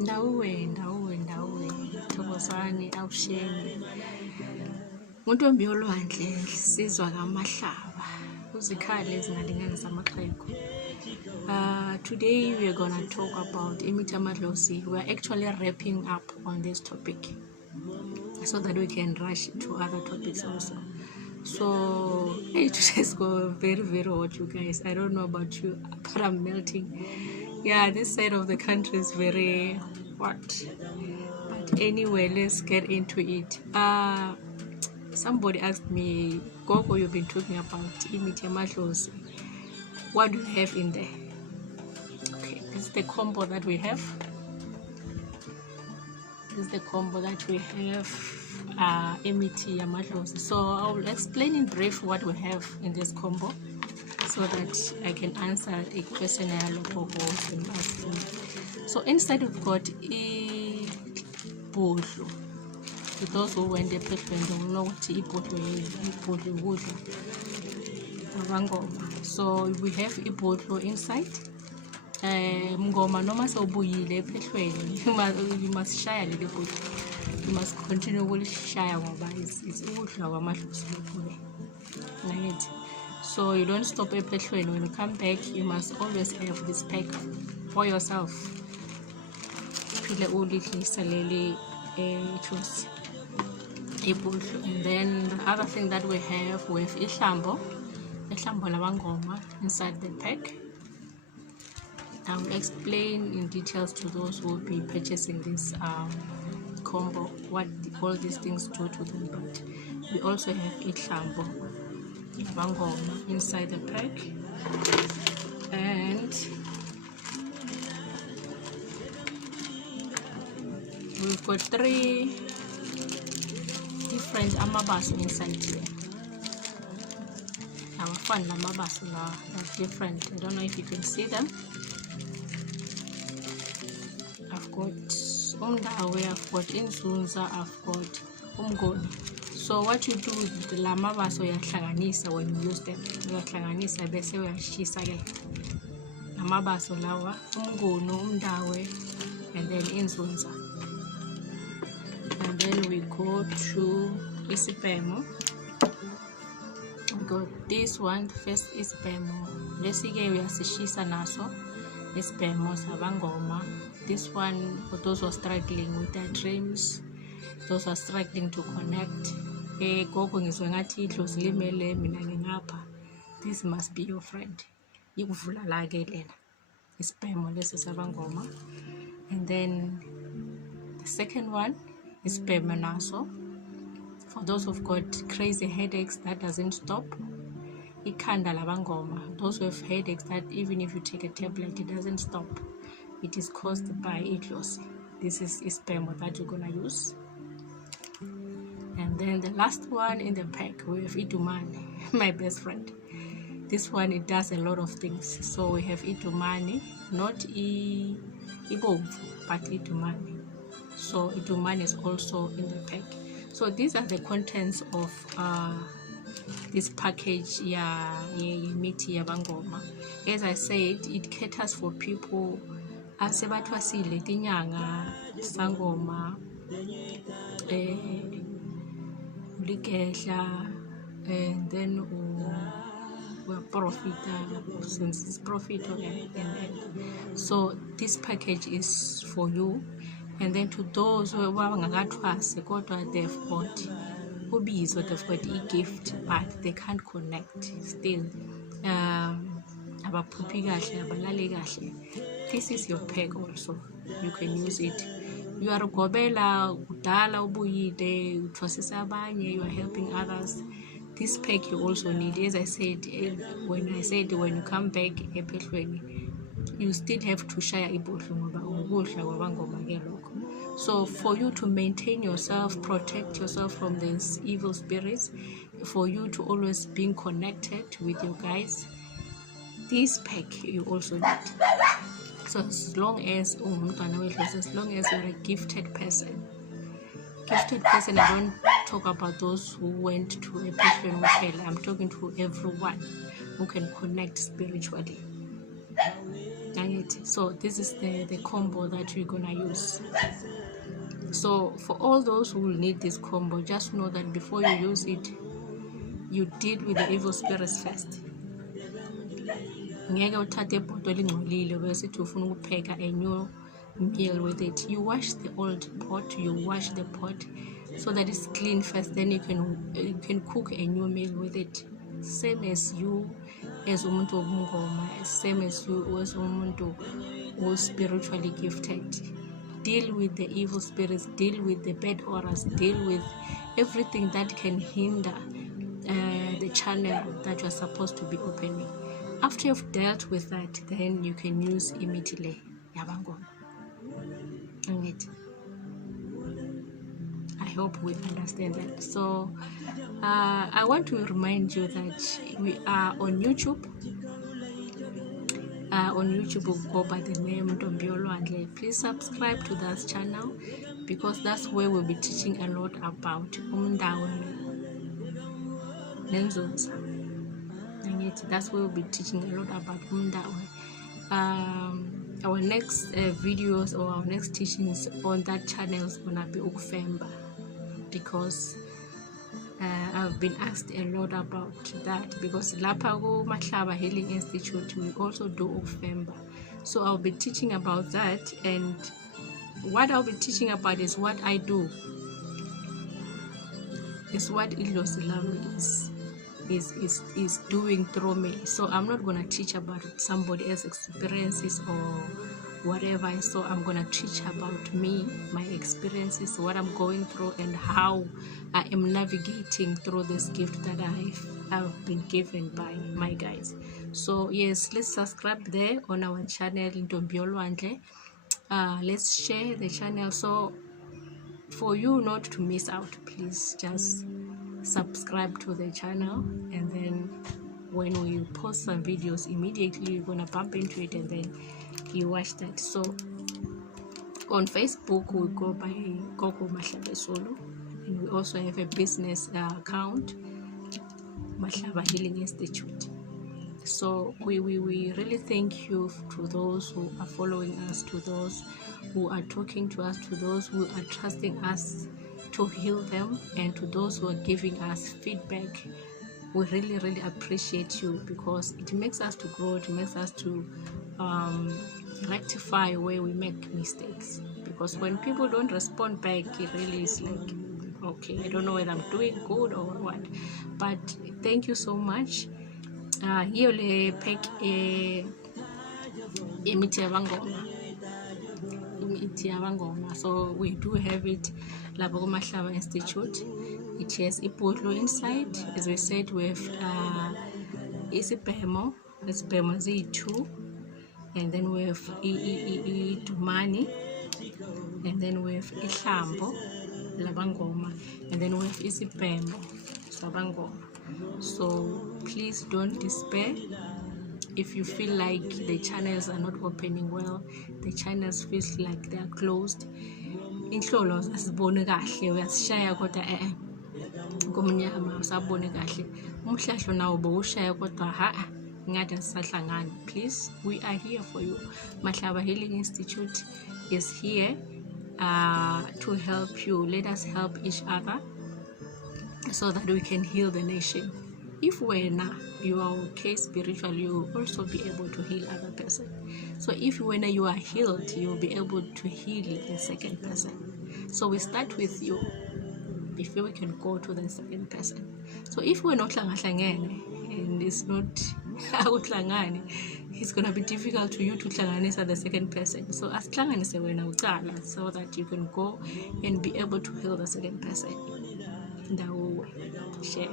Ndawuwe thokozani awusheni untombi yolwandle sizwa kamahlaba uzikhali ezingalingani zamaxhego. Today we are gonna talk about Imithi, yamadlozi. We are actually wrapping up on this topic so that we can rush to other topics also. So hey, today's go very hot, you guys. I don't know about you, but I'm melting. Yeah, this side of the country is very hot. But anyway, let's get into it. Somebody asked me, Gogo, you've been talking about Imithi, yamadlozi. What do you have in there? Okay, this is the combo that we have. Imithi, yamadlozi. So I'll explain in brief what we have in this combo so that I can answer a question I been asking. So inside we've got a bodlo. To those who went the pet when they will know what bodlo. So we have a bodlo inside. Mngoma noma sewubuyile ephehlweni you must share leli bodlo. You must continue to share ngoba it's ukudla kwamadlozi lokho. Right? So you don't stop ephehlweni. When you come back, you must always have this pack for yourself. And then the other thing that we have with ihlambo labangoma inside the pack. I will explain in details to those who will be purchasing this combo what all these things do to them. But we also have ihlambo labangoma inside the pack, and we've got 3 different amabaso inside here. Our fun amabaso are different. I don't know if you can see them. I've got umdawe, I've got inzunza, I've got umgoni. So what you do with the lamabaso uyahlanganisa when you use them. Uyahlanganisa bese uyashisa ke. Lamabaso lawa, umgoni, umdawe, and then inzunza. And then we go to isipemo. We got this one, first isipemo. Lesike uyasishisa naso isipemo sabangoma. This one for those who are struggling with their dreams, those who are struggling to connect. Gogo ngizwe ngathi idlozi limele mina ngingapha. This must be your friend. Ikuvula la ke lena isipemo lesi sabangoma. And then the second one is naso. For those who've got crazy headaches that doesn't stop. Ikhanda labangoma. Those who have headaches that even if you take a tablet, it doesn't stop. It is caused by idlozi. This is ispemo that you're gonna use. And then the last one in the pack, we have idumani, my best friend. This one, it does a lot of things. So we have idumani, not ibomvu, but idumani. So idumani is also in the pack. So these are the contents of this package, Imithi yabangoma. As I said, it caters for people asebathwasile tinyanga sangoma ulikehla, and then we profit since it's profit and so this package is for you. And then to those who abangakathwasi kodwa they've got ubizo, they've got e-gift but they can't connect still, abaphuphi kahle abalali kahle, this is your pack also. You can use it. You are gobela udala ubuyile uthwasisa abanye, you are helping others. This pack you also need. As I said, when you come back ephehlweni, you still have to share ibodlo ngoba ukudla kwabangoma ke lokho. So for you to maintain yourself, protect yourself from these evil spirits, for you to always being connected with your guys, this pack you also need. So as long as you're a gifted person, I don't talk about those who went to a Patreon hotel. I'm talking to everyone who can connect spiritually. So this is the combo that we're gonna use. So for all those who will need this combo, just know that before you use it, you deal with the evil spirits first. Ngeke uthathe ibhodo elingcolile bese ufuna ukupheka a new meal with it. You wash the old pot, you wash the pot so that it's clean first, then you can cook a new meal with it. Same as you as umuntu wobungoma, same as you as umuntu who spiritually gifted. Deal with the evil spirits, deal with the bad auras, deal with everything that can hinder the channel that you're supposed to be opening. After you've dealt with that, then you can use Imithi yabangoma. I hope we understand that. So I want to remind you that we are on YouTube. On YouTube we'll go by the name Ntombi. Please subscribe to that channel, because that's where we'll be teaching a lot about umndawo nenzonza. That's where we'll be teaching a lot about umndawo. Our next videos or our next teachings on that channel is gonna be ukufemba, because I've been asked a lot about that, because lapha ku Mahlaba Healing Institute we also do ukufemba. So I'll be teaching about that, and what I'll be teaching about is what I do. It's what Idlozi Lami is doing through me. So I'm not gonna teach about somebody else's experiences or whatever. So I'm gonna teach about me, my experiences, what I'm going through, and how I am navigating through this gift that I've been given by my guides. So yes, let's subscribe there on our channel Ntombi. Let's share the channel, so for you not to miss out, please just subscribe to the channel, and then when we post some videos, immediately you're gonna bump into it and then you watch that. So on Facebook we go by Gogo Mahlaba Solo, and we also have a business account, Mahlaba Healing Institute. So we really thank you to those who are following us, to those who are talking to us, to those who are trusting us to heal them, and to those who are giving us feedback. We really appreciate you, because it makes us to grow, it makes us to rectify where we make mistakes. Because when people don't respond back, it really is like, okay, I don't know whether I'm doing good or what. But thank you so much. Here le pack Imithi yabangoma. So we do have it lapha ku Mahlaba Institute. It has ibhodlo inside. As we said, we have isibhemo Z2, and then we have idumani, and then we have ihlambo labangoma, and then we have isibhemo sabangoma. So please don't despair. If you feel like the channels are not opening well, the channels feels like they are closed, inhlolo asibone kahle, uyasishaya kodwa ngomnyama usabone kahle, umhlahlo nawo bowushaya kodwa ngathi asisahlangani. Please, we are here for you. Mahlaba Healing Institute is here to help you. Let us help each other so that we can heal the nation. If you are okay spiritually, you will also be able to heal other person. So if when you are healed, you will be able to heal the second person. So we start with you before we can go to the second person. So if we're not and it's not it's gonna be difficult to you to hlanganisa the second person. So as hlanganise wena uqala, so that you can go and be able to heal the second person. Share.